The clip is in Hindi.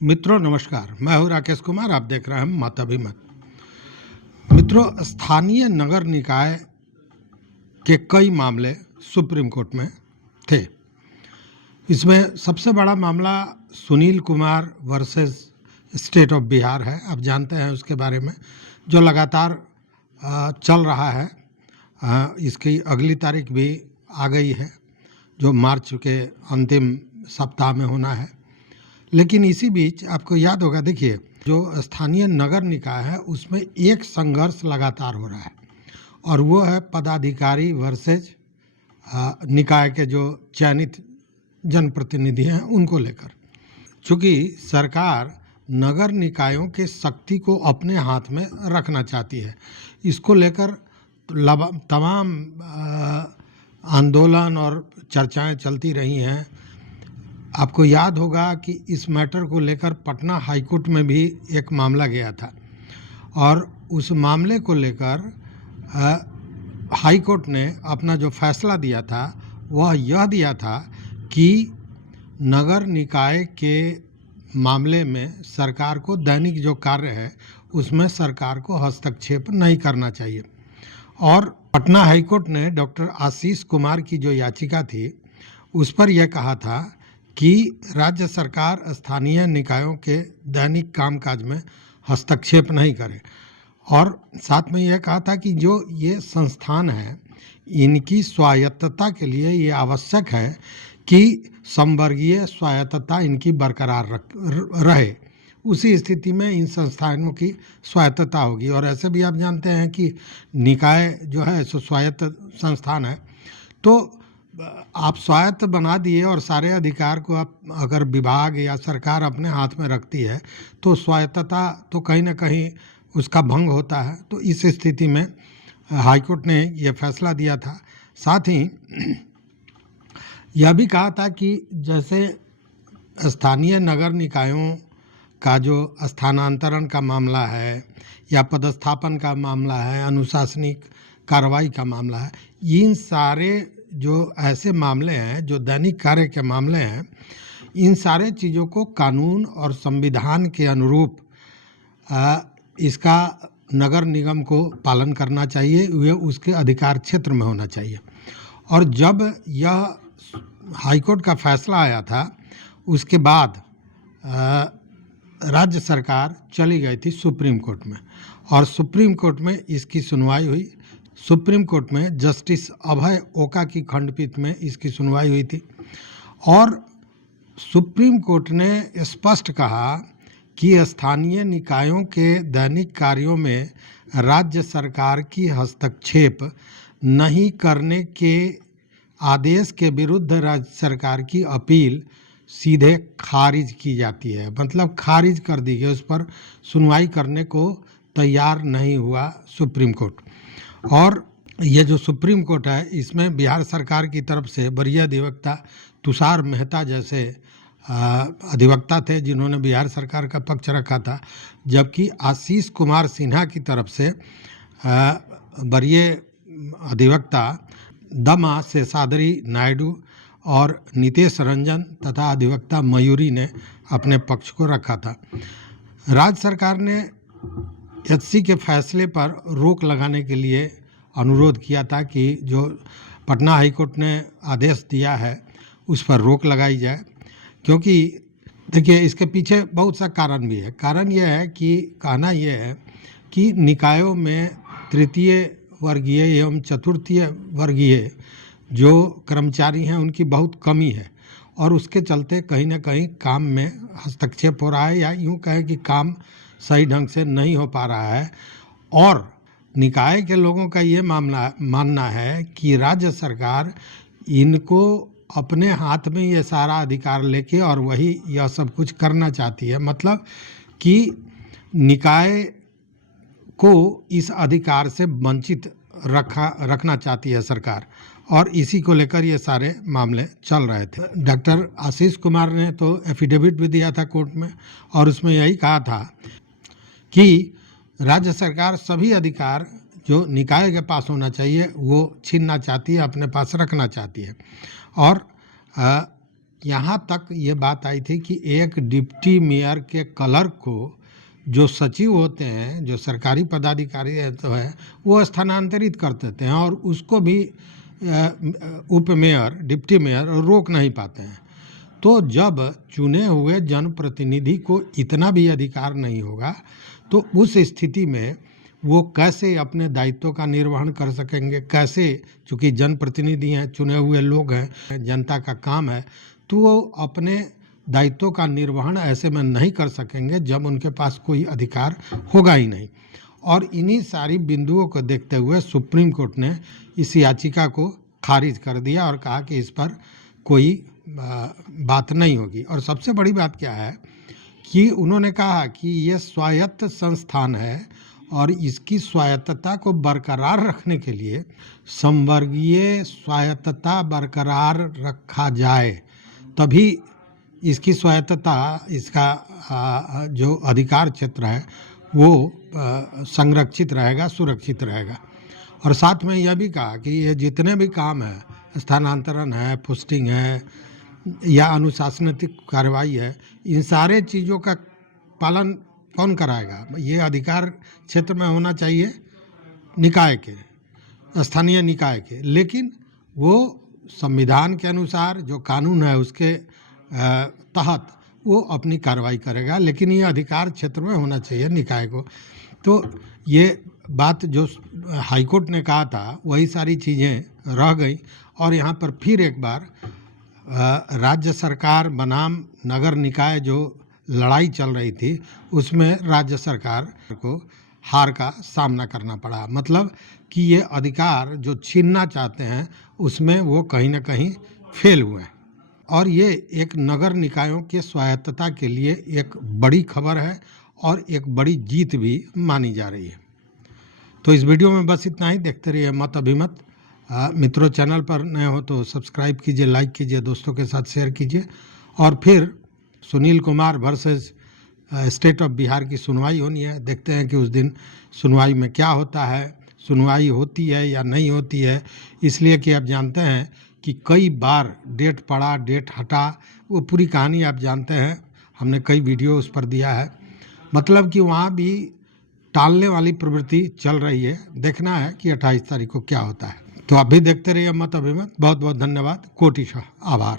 मित्रों नमस्कार, मैं हूं राकेश कुमार। आप देख रहे हैं मताभिमत। मित्रों, स्थानीय नगर निकाय के कई मामले सुप्रीम कोर्ट में थे। इसमें सबसे बड़ा मामला Sunil Kumar versus state of Bihar है। आप जानते हैं उसके बारे में, जो लगातार चल रहा है। इसकी अगली तारीख भी आ गई है, जो मार्च के अंतिम सप्ताह में होना है। लेकिन इसी बीच आपको याद होगा, देखिए, जो स्थानीय नगर निकाय है उसमें एक संघर्ष लगातार हो रहा है, और वो है पदाधिकारी वर्सेज निकाय के जो चयनित जनप्रतिनिधि हैं उनको लेकर। चूँकि सरकार नगर निकायों के शक्ति को अपने हाथ में रखना चाहती है, इसको लेकर तमाम आंदोलन और चर्चाएं चलती रही हैं। आपको याद होगा कि इस मैटर को लेकर पटना हाईकोर्ट में भी एक मामला गया था, और उस मामले को लेकर हाईकोर्ट ने अपना जो फैसला दिया था वह यह दिया था कि नगर निकाय के मामले में सरकार को दैनिक जो कार्य है उसमें सरकार को हस्तक्षेप नहीं करना चाहिए। और पटना हाईकोर्ट ने डॉक्टर आशीष कुमार की जो याचिका थी उस पर यह कहा था कि राज्य सरकार स्थानीय निकायों के दैनिक कामकाज में हस्तक्षेप नहीं करे, और साथ में यह कहा था कि जो ये संस्थान है इनकी स्वायत्तता के लिए ये आवश्यक है कि संवर्गीय स्वायत्तता इनकी बरकरार रहे। उसी स्थिति में इन संस्थानों की स्वायत्तता होगी। और ऐसे भी आप जानते हैं कि निकाय जो है सो स्वायत्त संस्थान है, तो आप स्वायत्त बना दिए और सारे अधिकार को आप अगर विभाग या सरकार अपने हाथ में रखती है तो स्वायत्तता तो कहीं ना कहीं उसका भंग होता है। तो इस स्थिति में हाईकोर्ट ने यह फैसला दिया था। साथ ही यह भी कहा था कि जैसे स्थानीय नगर निकायों का जो स्थानांतरण का मामला है या पदस्थापन का मामला है, अनुशासनिक कार्रवाई का मामला है, इन सारे जो ऐसे मामले हैं जो दैनिक कार्य के मामले हैं, इन सारे चीज़ों को कानून और संविधान के अनुरूप इसका नगर निगम को पालन करना चाहिए, यह उसके अधिकार क्षेत्र में होना चाहिए। और जब यह हाईकोर्ट का फैसला आया था उसके बाद राज्य सरकार चली गई थी सुप्रीम कोर्ट में, और सुप्रीम कोर्ट में इसकी सुनवाई हुई। सुप्रीम कोर्ट में जस्टिस अभय ओका की खंडपीठ में इसकी सुनवाई हुई थी, और सुप्रीम कोर्ट ने स्पष्ट कहा कि स्थानीय निकायों के दैनिक कार्यों में राज्य सरकार की हस्तक्षेप नहीं करने के आदेश के विरुद्ध राज्य सरकार की अपील सीधे खारिज की जाती है। मतलब खारिज कर दी गई, उस पर सुनवाई करने को तैयार नहीं हुआ सुप्रीम कोर्ट। और ये जो सुप्रीम कोर्ट है इसमें बिहार सरकार की तरफ से वरीय अधिवक्ता तुषार मेहता जैसे अधिवक्ता थे जिन्होंने बिहार सरकार का पक्ष रखा था, जबकि आशीष कुमार सिन्हा की तरफ से वरीय अधिवक्ता दमा शेषाद्री नायडू और नितेश रंजन तथा अधिवक्ता मयूरी ने अपने पक्ष को रखा था। राज्य सरकार ने एचसी के फैसले पर रोक लगाने के लिए अनुरोध किया था कि जो पटना हाईकोर्ट ने आदेश दिया है उस पर रोक लगाई जाए, क्योंकि देखिए इसके पीछे बहुत सा कारण भी है। कारण यह है कि कहना यह है कि निकायों में तृतीय वर्गीय एवं चतुर्थीय वर्गीय जो कर्मचारी हैं उनकी बहुत कमी है, और उसके चलते कहीं ना कहीं काम में हस्तक्षेप हो रहा है, या यूँ कहें कि काम सही ढंग से नहीं हो पा रहा है। और निकाय के लोगों का ये मानना है कि राज्य सरकार इनको अपने हाथ में ये सारा अधिकार लेके और वही यह सब कुछ करना चाहती है। मतलब कि निकाय को इस अधिकार से वंचित रखना चाहती है सरकार, और इसी को लेकर ये सारे मामले चल रहे थे। डॉक्टर आशीष कुमार ने तो एफिडेविट भी दिया था कोर्ट में, और उसमें यही कहा था कि राज्य सरकार सभी अधिकार जो निकाय के पास होना चाहिए वो छीनना चाहती है, अपने पास रखना चाहती है। और यहाँ तक ये बात आई थी कि एक डिप्टी मेयर के क्लर्क को जो सचिव होते हैं, जो सरकारी पदाधिकारी तो है, वो स्थानांतरित कर देते हैं और उसको भी उप मेयर, डिप्टी मेयर रोक नहीं पाते हैं। तो जब चुने हुए जनप्रतिनिधि को इतना भी अधिकार नहीं होगा तो उस स्थिति में वो कैसे अपने दायित्व का निर्वहन कर सकेंगे, कैसे, चूँकि जनप्रतिनिधि हैं, चुने हुए लोग हैं, जनता का काम है, तो वो अपने दायित्व का निर्वहन ऐसे में नहीं कर सकेंगे जब उनके पास कोई अधिकार होगा ही नहीं। और इन्हीं सारी बिंदुओं को देखते हुए सुप्रीम कोर्ट ने इस याचिका को खारिज कर दिया और कहा कि इस पर कोई बात नहीं होगी। और सबसे बड़ी बात क्या है कि उन्होंने कहा कि ये स्वायत्त संस्थान है और इसकी स्वायत्तता को बरकरार रखने के लिए संवर्गीय स्वायत्तता बरकरार रखा जाए, तभी इसकी स्वायत्तता, इसका जो अधिकार क्षेत्र है वो संरक्षित रहेगा, सुरक्षित रहेगा। और साथ में यह भी कहा कि ये जितने भी काम है, स्थानांतरण है, पोस्टिंग है या अनुशासनिक कार्रवाई है, इन सारे चीज़ों का पालन कौन कराएगा? ये अधिकार क्षेत्र में होना चाहिए निकाय के, स्थानीय निकाय के, लेकिन वो संविधान के अनुसार जो कानून है उसके तहत वो अपनी कार्रवाई करेगा, लेकिन ये अधिकार क्षेत्र में होना चाहिए निकाय को। तो ये बात जो हाईकोर्ट ने कहा था वही सारी चीज़ें रह गई और यहाँ पर फिर एक बार राज्य सरकार बनाम नगर निकाय जो लड़ाई चल रही थी उसमें राज्य सरकार को हार का सामना करना पड़ा। मतलब कि ये अधिकार जो छीनना चाहते हैं उसमें वो कहीं ना कहीं फेल हुए हैं और ये एक नगर निकायों के स्वायत्तता के लिए एक बड़ी खबर है और एक बड़ी जीत भी मानी जा रही है। तो इस वीडियो में बस इतना ही। देखते रहिए मत अभिमत। मित्रों, चैनल पर नए हो तो सब्सक्राइब कीजिए, लाइक कीजिए, दोस्तों के साथ शेयर कीजिए। और फिर Sunil Kumar versus state of Bihar की सुनवाई होनी है। देखते हैं कि उस दिन सुनवाई में क्या होता है, सुनवाई होती है या नहीं होती है। इसलिए कि आप जानते हैं कि कई बार डेट पड़ा, डेट हटा, वो पूरी कहानी आप जानते हैं, हमने कई वीडियो उस पर दिया है। मतलब कि वहाँ भी टालने वाली प्रवृत्ति चल रही है। देखना है कि 28 तारीख को क्या होता है। तो आप भी देखते रहिए मत अभिमत। बहुत बहुत धन्यवाद, कोटिशः आभार।